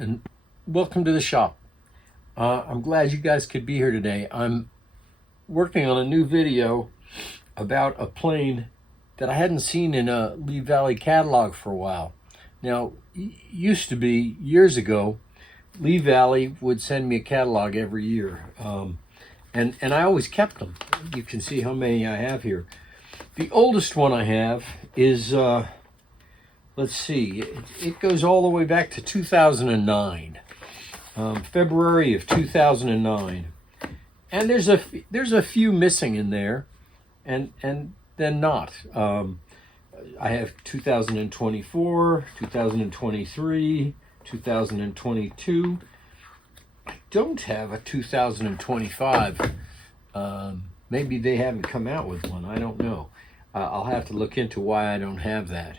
and welcome to the shop. I'm glad you guys could be here today. I'm working on a new video about a plane that I hadn't seen in a Lee Valley catalog for a while. Now, used to be, years ago, Lee Valley would send me a catalog every year, and I always kept them. You can see how many I have here. The oldest one I have is, let's see, it goes all the way back to 2009, February of 2009. And there's a few missing in there, and then not. I have 2024, 2023, 2022. I don't have a 2025. Maybe they haven't come out with one. I don't know. I'll have to look into why I don't have that.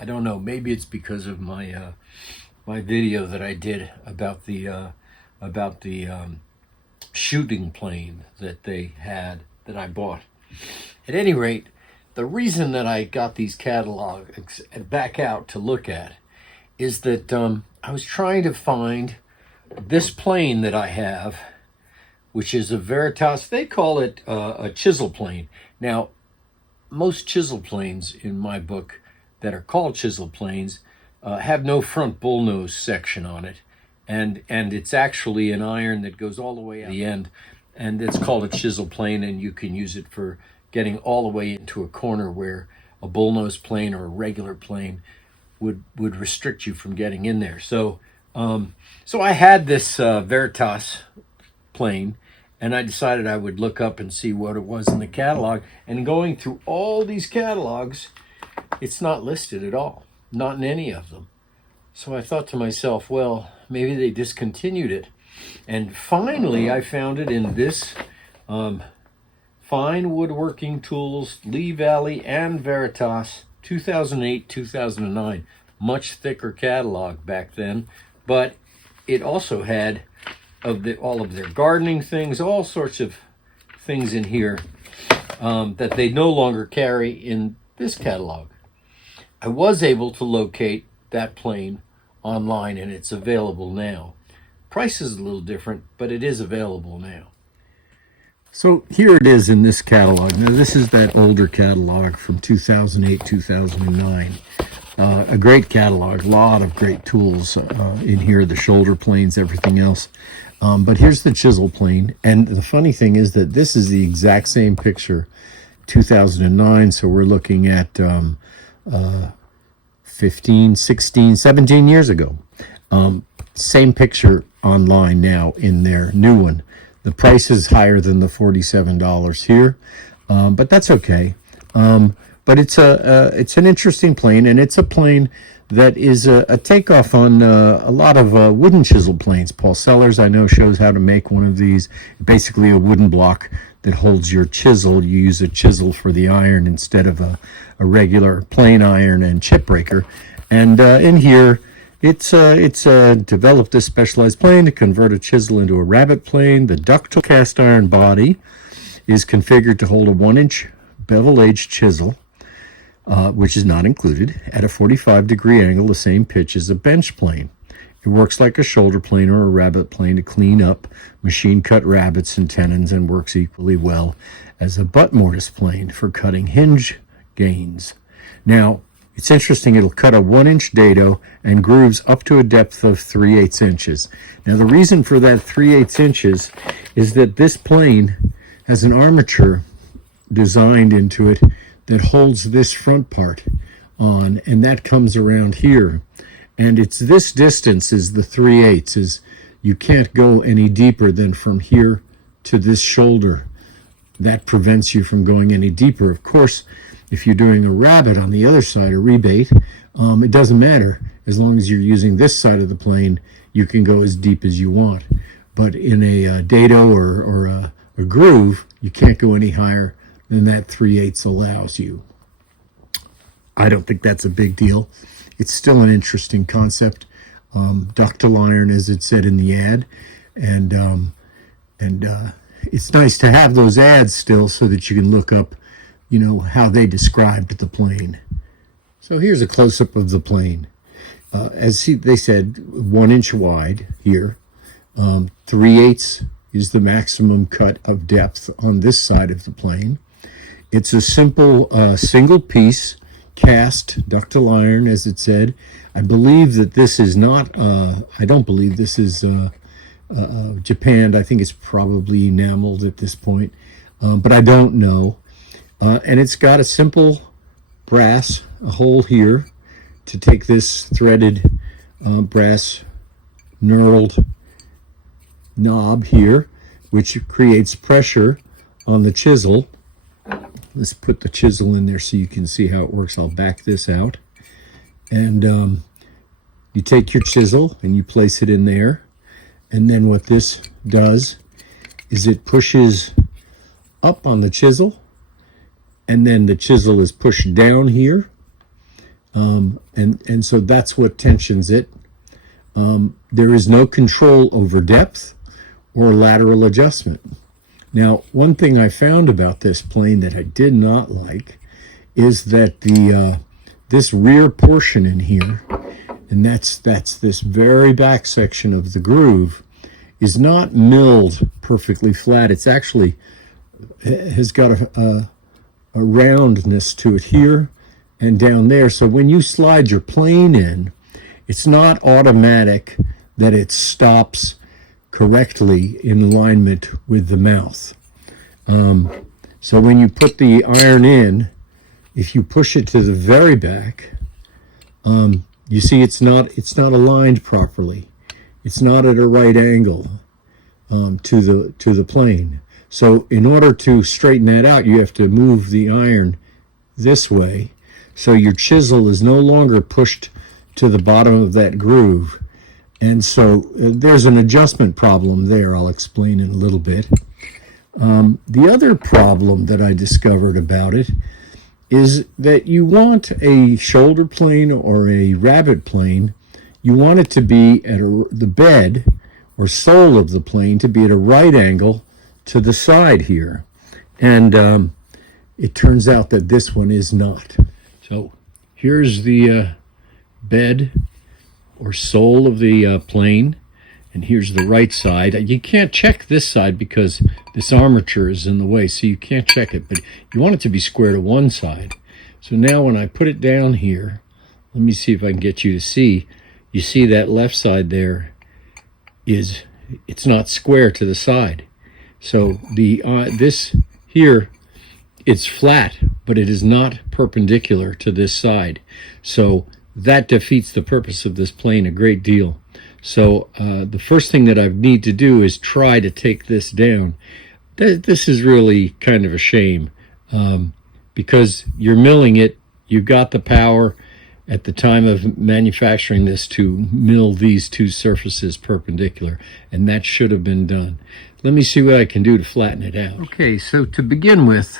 I don't know. Maybe it's because of my my video that I did about the shooting plane that they had that I bought. At any rate, the reason that I got these catalogs back out to look at is that I was trying to find this plane that I have, which is a Veritas. They call it a chisel plane. Now, most chisel planes in my book that are called chisel planes have no front bullnose section on it, and it's actually an iron that goes all the way at the end, and it's called a chisel plane, and you can use it for getting all the way into a corner where a bullnose plane or a regular plane would restrict you from getting in there. So so I had this Veritas plane, and I decided I would look up and see what it was in the catalog. And going through all these catalogs, it's not listed at all, not in any of them. So I thought to myself, well, maybe they discontinued it. And finally, I found it in this Fine Woodworking Tools, Lee Valley and Veritas, 2008-2009. Much thicker catalog back then, but it also had all of their gardening things, all sorts of things in here that they no longer carry in this catalog. I was able to locate that plane online, and it's available now. Price is a little different, but it is available now. So here it is in this catalog. Now this is that older catalog from 2008-2009. A great catalog, a lot of great tools in here, the shoulder planes, everything else. But here's the chisel plane, and the funny thing is that this is the exact same picture, 2009, so we're looking at 15, 16, 17 years ago. Same picture online now in their new one. The price is higher than the $47 here, but that's okay. But it's an interesting plane, and it's a plane that is a takeoff on a lot of wooden chisel planes. Paul Sellers, I know, shows how to make one of these. Basically a wooden block that holds your chisel. You use a chisel for the iron instead of a regular plain iron and chip breaker. And in here, it's developed a specialized plane to convert a chisel into a rabbet plane. The ductile cast iron body is configured to hold a 1-inch bevel-edged chisel, which is not included, at a 45-degree angle, the same pitch as a bench plane. It works like a shoulder plane or a rabbet plane to clean up machine-cut rabbets and tenons, and works equally well as a butt mortise plane for cutting hinge gains. Now, it's interesting, it'll cut a 1-inch dado and grooves up to a depth of 3/8 inches. Now, the reason for that 3/8 inches is that this plane has an armature designed into it that holds this front part on, and that comes around here. And it's this distance is the 3/8, is you can't go any deeper than from here to this shoulder. That prevents you from going any deeper. Of course, if you're doing a rabbet on the other side, a rebate, it doesn't matter. As long as you're using this side of the plane, you can go as deep as you want. But in a dado or a groove, you can't go any higher than that 3/8 allows you. I don't think that's a big deal. It's still an interesting concept. Ductile iron, as it said in the ad, and it's nice to have those ads still so that you can look up, how they described the plane. So here's a close-up of the plane. they said, 1 inch wide here. 3/8 is the maximum cut of depth on this side of the plane. It's a simple single piece cast ductile iron, as it said. I believe that this is not, I don't believe this is japanned. I think it's probably enameled at this point, but I don't know. And it's got a simple brass, a hole here to take this threaded brass knurled knob here, which creates pressure on the chisel. Let's put the chisel in there so you can see how it works. I'll back this out. And you take your chisel and you place it in there. And then what this does is it pushes up on the chisel. And then the chisel is pushed down here. And so that's what tensions it. There is no control over depth or lateral adjustment. Now, one thing I found about this plane that I did not like is that this rear portion in here, and that's this very back section of the groove, is not milled perfectly flat. It's actually has got a roundness to it here and down there. So when you slide your plane in, it's not automatic that it stops correctly in alignment with the mouth. So when you put the iron in, if you push it to the very back, you see it's not aligned properly. It's not at a right angle to the plane. So in order to straighten that out, you have to move the iron this way. So your chisel is no longer pushed to the bottom of that groove. And so there's an adjustment problem there. I'll explain in a little bit. The other problem that I discovered about it is that you want a shoulder plane or a rabbet plane, you want it to be at the bed or sole of the plane to be at a right angle to the side here. And it turns out that this one is not. So here's the bed or sole of the plane, and here's the right side. You can't check this side because this armature is in the way, so you can't check it, but you want it to be square to one side. So now when I put it down here, let me see if I can get you to see. You see that left side there it's not square to the side. So this here, it's flat, but it is not perpendicular to this side. So that defeats the purpose of this plane a great deal. So the first thing that I need to do is try to take this down. This is really kind of a shame because you're milling it. You got the power at the time of manufacturing this to mill these two surfaces perpendicular, and that should have been done. Let me see what I can do to flatten it out. Okay, so to begin with,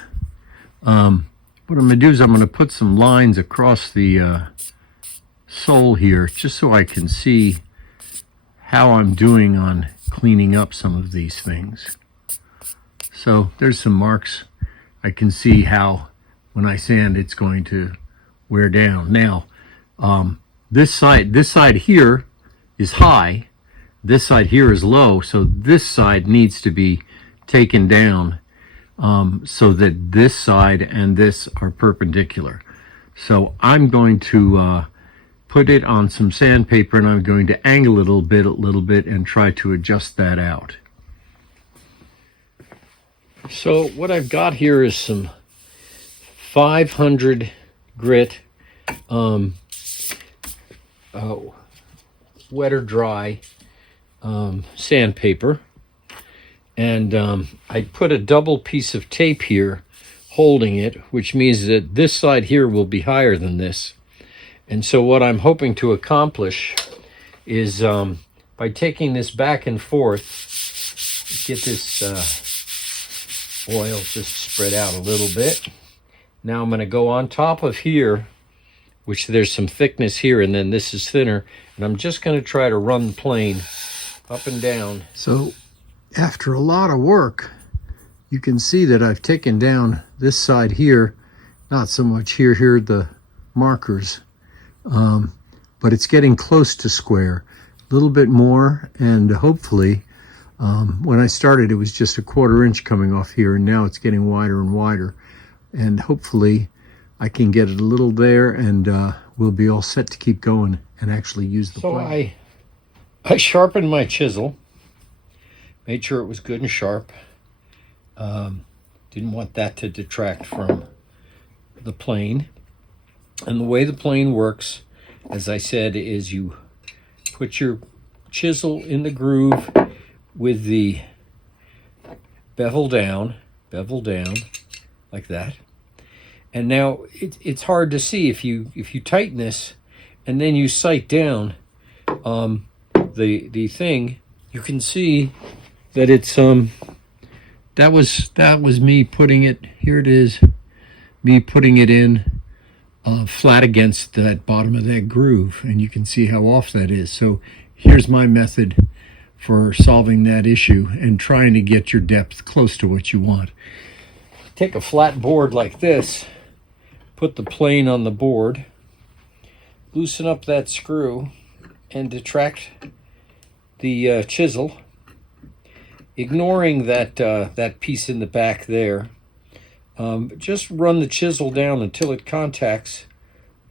what I'm going to do is I'm going to put some lines across the sole here just so I can see how I'm doing on cleaning up some of these things. So there's some marks. I can see how when I sand it's going to wear down. Now this side here is high, this side here is low, so this side needs to be taken down so that this side and this are perpendicular. So I'm going to put it on some sandpaper, and I'm going to angle it a little bit and try to adjust that out. So what I've got here is some 500 grit wet or dry sandpaper, and I put a double piece of tape here holding it, which means that this side here will be higher than this. And so what I'm hoping to accomplish is by taking this back and forth, get this oil just spread out a little bit. Now I'm going to go on top of here, which there's some thickness here, and then this is thinner, and I'm just going to try to run the plane up and down. So after a lot of work, you can see that I've taken down this side here, not so much here are the markers. but it's getting close to square. A little bit more, and hopefully, when I started, it was just a 1/4 inch coming off here, and now it's getting wider and wider. And hopefully, I can get it a little there, and we'll be all set to keep going and actually use the plane. I sharpened my chisel, made sure it was good and sharp. Didn't want that to detract from the plane. And the way the plane works, as I said, is you put your chisel in the groove with the bevel down, like that. And now it's hard to see if you tighten this and then you sight down the thing, you can see that it's that was me putting it, here it is, me putting it in flat against that bottom of that groove, and you can see how off that is. So here's my method for solving that issue and trying to get your depth close to what you want. Take a flat board like this, put the plane on the board, loosen up that screw, and detract the chisel, ignoring that piece in the back there. Just run the chisel down until it contacts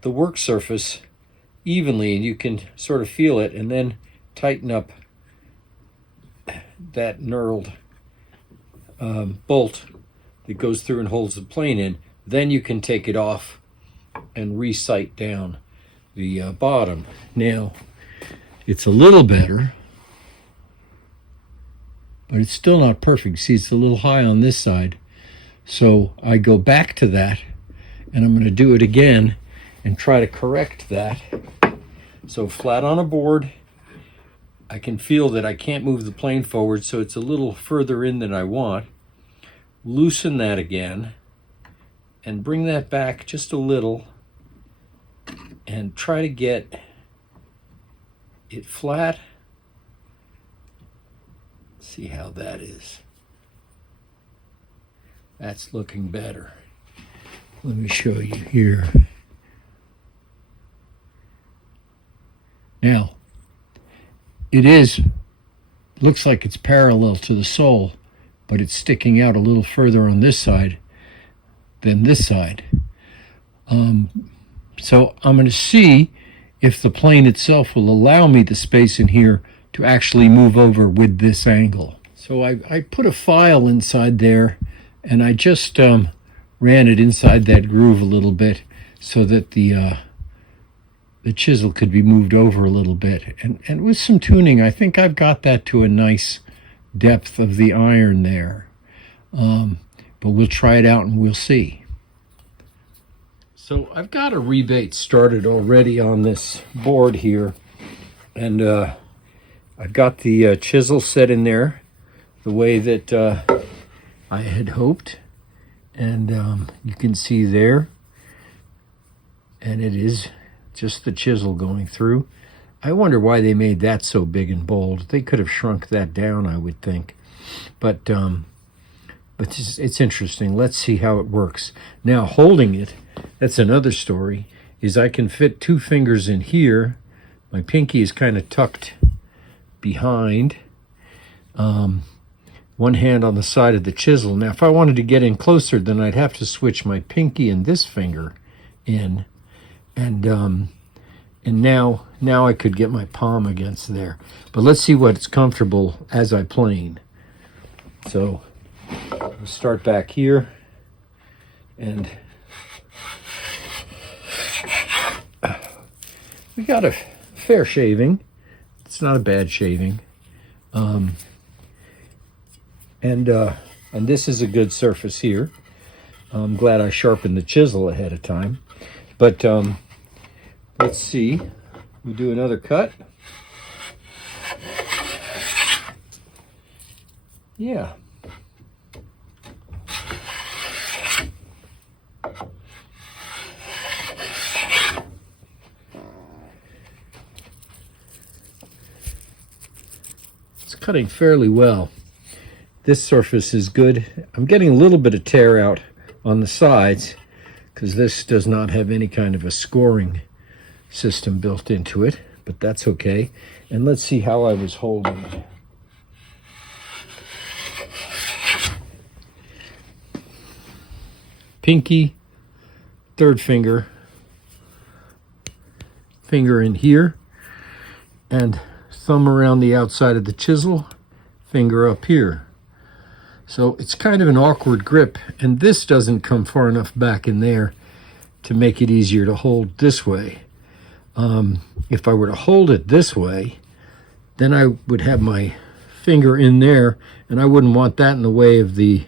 the work surface evenly, and you can sort of feel it, and then tighten up that knurled bolt that goes through and holds the plane in. Then you can take it off and re-sight down the bottom. Now, it's a little better, but it's still not perfect. See, it's a little high on this side. So I go back to that, and I'm going to do it again and try to correct that. So flat on a board, I can feel that I can't move the plane forward, so it's a little further in than I want. Loosen that again and bring that back just a little and try to get it flat. See how that is. That's looking better. Let me show you here. Now, looks like it's parallel to the sole, but it's sticking out a little further on this side than this side. So I'm going to see if the plane itself will allow me the space in here to actually move over with this angle. So I put a file inside there, and I just ran it inside that groove a little bit so that the chisel could be moved over a little bit. And with some tuning, I think I've got that to a nice depth of the iron there. But we'll try it out and we'll see. So I've got a rebate started already on this board here. And I've got the chisel set in there the way that I had hoped. And you can see there. And it is just the chisel going through. I wonder why they made that so big and bold. They could have shrunk that down, I would think. But it's interesting. Let's see how it works. Now, holding it, that's another story, is I can fit 2 fingers in here. My pinky is kind of tucked behind. One hand on the side of the chisel. Now, if I wanted to get in closer, then I'd have to switch my pinky and this finger in. And now I could get my palm against there. But let's see what's comfortable as I plane. So we'll start back here, and we got a fair shaving. It's not a bad shaving. And this is a good surface here. I'm glad I sharpened the chisel ahead of time. But let's see. We do another cut. Yeah. It's cutting fairly well. This surface is good. I'm getting a little bit of tear out on the sides because this does not have any kind of a scoring system built into it, but that's okay. And let's see how I was holding it. Pinky, third finger in here, and thumb around the outside of the chisel, finger up here. So it's kind of an awkward grip, and this doesn't come far enough back in there to make it easier to hold this way. If I were to hold it this way, then I would have my finger in there, and I wouldn't want that in the way of the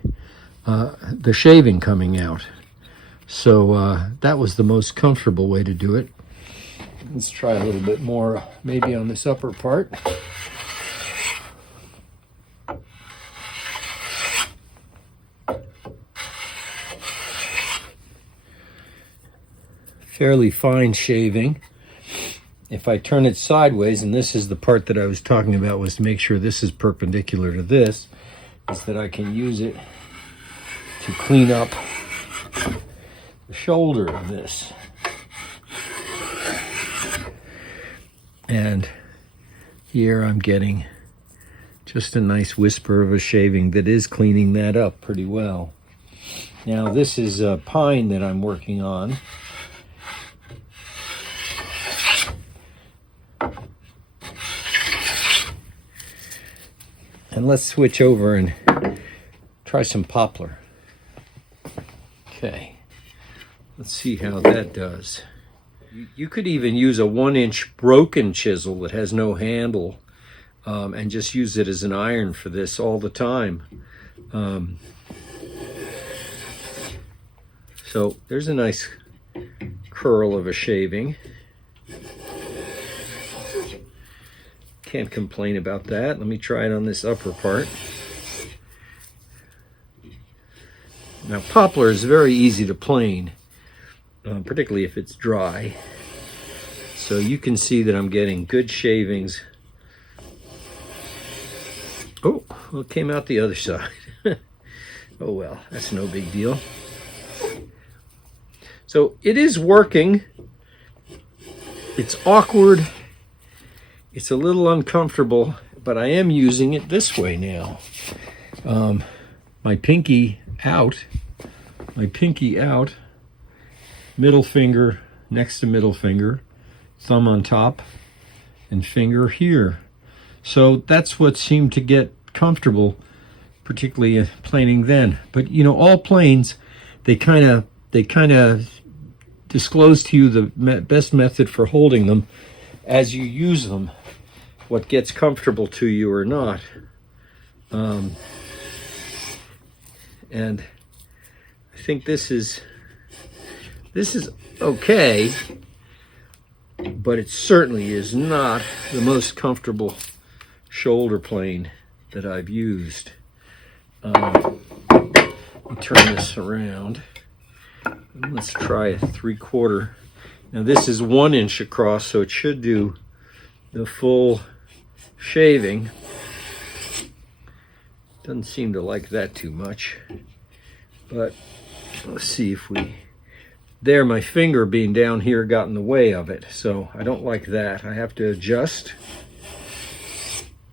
shaving coming out. So that was the most comfortable way to do it. Let's try a little bit more, maybe on this upper part. Fairly fine shaving. If I turn it sideways, and this is the part that I was talking about, was to make sure this is perpendicular to this, is that I can use it to clean up the shoulder of this. And here I'm getting just a nice whisper of a shaving that is cleaning that up pretty well. Now this is a pine that I'm working on. And let's switch over and try some poplar. Okay, let's see how that does. You could even use a 1-inch broken chisel that has no handle and just use it as an iron for this all the time. So there's a nice curl of a shaving. Can't complain about that. Let me try it on this upper part. Now poplar is very easy to plane, particularly if it's dry. So you can see that I'm getting good shavings. Oh, well, it came out the other side. Oh well, that's no big deal. So it is working. It's awkward. It's a little uncomfortable, but I am using it this way now. My pinky out, middle finger next to middle finger, thumb on top, and finger here. So that's what seemed to get comfortable, particularly planing then. But you know, all planes, they kind of disclose to you the best method for holding them as you use them, what gets comfortable to you or not. And I think this is okay, but it certainly is not the most comfortable shoulder plane that I've used. Let me turn this around. And let's try a 3/4. Now this is 1 inch across, so it should do the full shaving. Doesn't seem to like that too much, but let's see if there, my finger being down here got in the way of it, so I don't like that. I have to adjust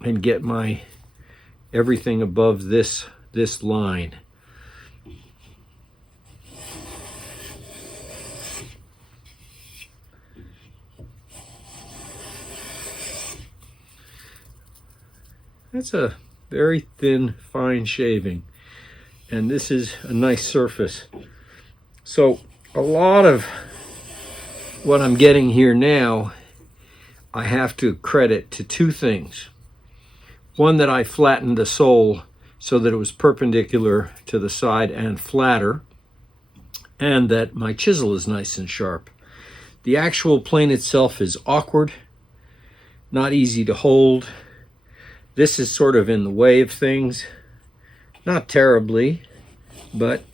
and get my everything above this line. That's a very thin, fine shaving, and this is a nice surface. So a lot of what I'm getting here now, I have to credit to two things. One, that I flattened the sole so that it was perpendicular to the side and flatter, and that my chisel is nice and sharp. The actual plane itself is awkward, not easy to hold. This is sort of in the way of things, not terribly, but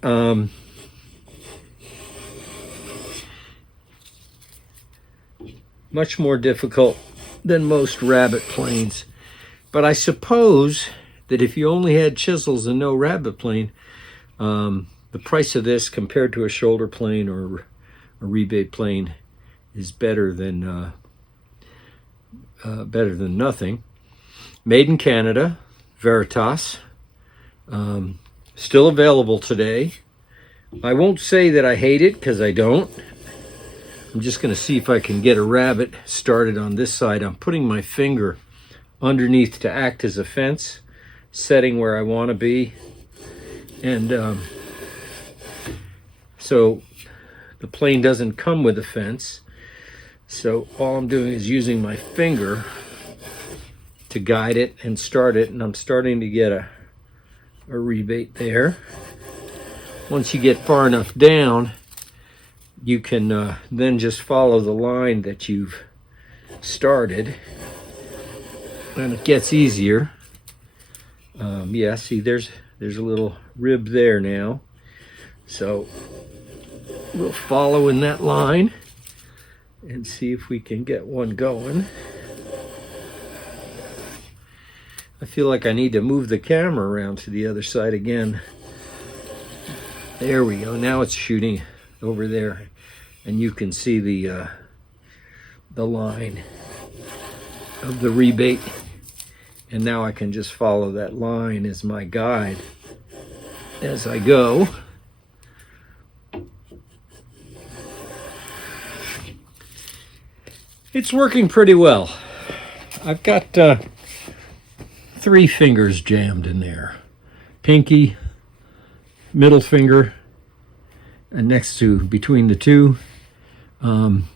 much more difficult than most rabbit planes. But I suppose that if you only had chisels and no rabbit plane, the price of this compared to a shoulder plane or a rebate plane is better than nothing. Made in Canada, Veritas. Still available today. I won't say that I hate it, because I don't. I'm just going to see if I can get a rabbit started on this side. I'm putting my finger underneath to act as a fence, setting where I want to be. And so the plane doesn't come with a fence. So all I'm doing is using my finger to guide it and start it. And I'm starting to get a rebate there. Once you get far enough down, you can then just follow the line that you've started, and it gets easier. Yeah, see, there's a little rib there now. So we'll follow in that line and see if we can get one going. I feel like I need to move the camera around to the other side again. There we go. Now it's shooting over there, and you can see the line of the rebate. And now I can just follow that line as my guide as I go. It's working pretty well. I've got 3 fingers jammed in there. Pinky, middle finger, and next to between the two. I'm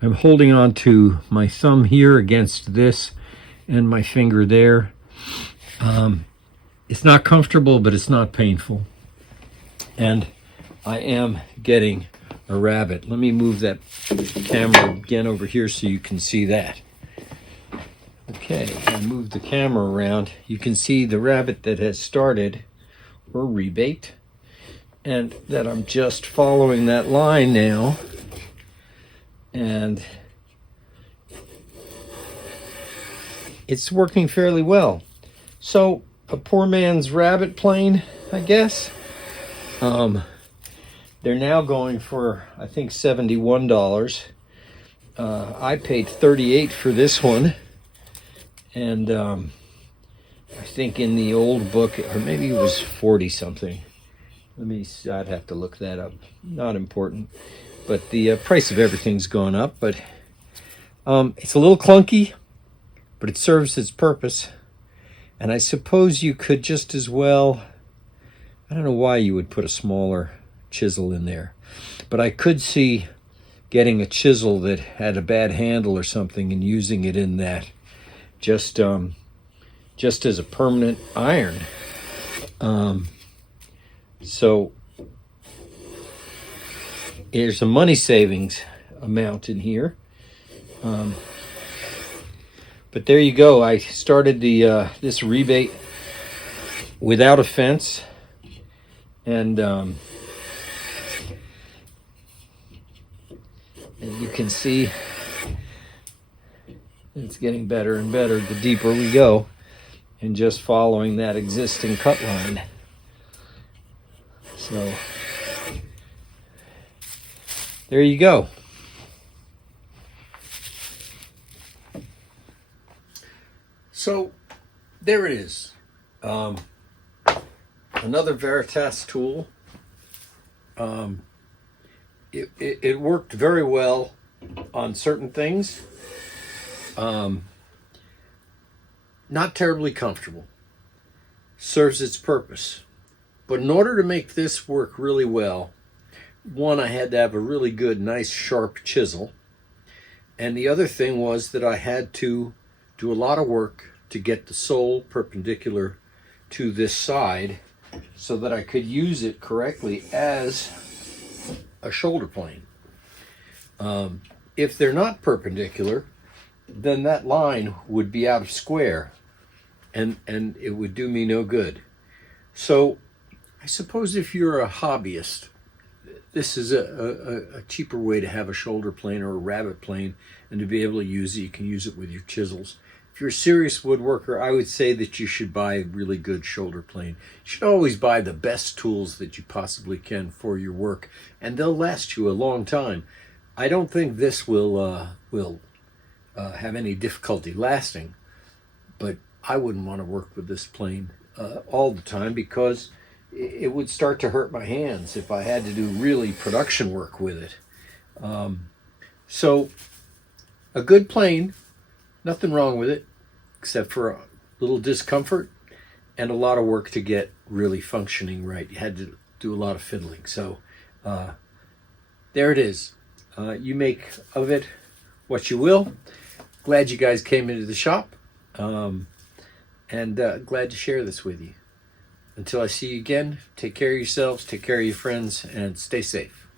holding on to my thumb here against this and my finger there. It's not comfortable, but it's not painful. And I am getting a rabbit. Let me move that camera again over here so you can see that. Okay, I moved the camera around. You can see the rabbit that has started, or rebate, and that I'm just following that line now. And it's working fairly well. So, a poor man's rabbit plane, I guess. They're now going for, I think, $71. I paid $38 for this one. And I think in the old book, or maybe it was 40 something. Let me see, I'd have to look that up. Not important. But the price of everything's gone up. But it's a little clunky, but it serves its purpose. And I suppose you could just as well, I don't know why you would put a smaller chisel in there, but I could see getting a chisel that had a bad handle or something and using it in that, just as a permanent iron. So there's a money savings amount in here. But there you go. I started this rebate without a fence, and you can see it's getting better and better the deeper we go, and just following that existing cut line. So there you go. So there it is. Another Veritas tool. It worked very well on certain things. Not terribly comfortable. Serves its purpose. But in order to make this work really well, one, I had to have a really good, nice, sharp chisel. And the other thing was that I had to do a lot of work to get the sole perpendicular to this side so that I could use it correctly as a shoulder plane. If they're not perpendicular, then that line would be out of square, and it would do me no good. So I suppose if you're a hobbyist, this is a cheaper way to have a shoulder plane or a rabbit plane, and to be able to use it, you can use it with your chisels. If you're a serious woodworker, I would say that you should buy a really good shoulder plane. You should always buy the best tools that you possibly can for your work, and they'll last you a long time. I don't think this will have any difficulty lasting, but I wouldn't want to work with this plane all the time because it would start to hurt my hands if I had to do really production work with it. So a good plane, nothing wrong with it, except for a little discomfort and a lot of work to get really functioning right. You had to do a lot of fiddling. So there it is. You make of it what you will. Glad you guys came into the shop, and glad to share this with you. Until I see you again, take care of yourselves, take care of your friends, and stay safe.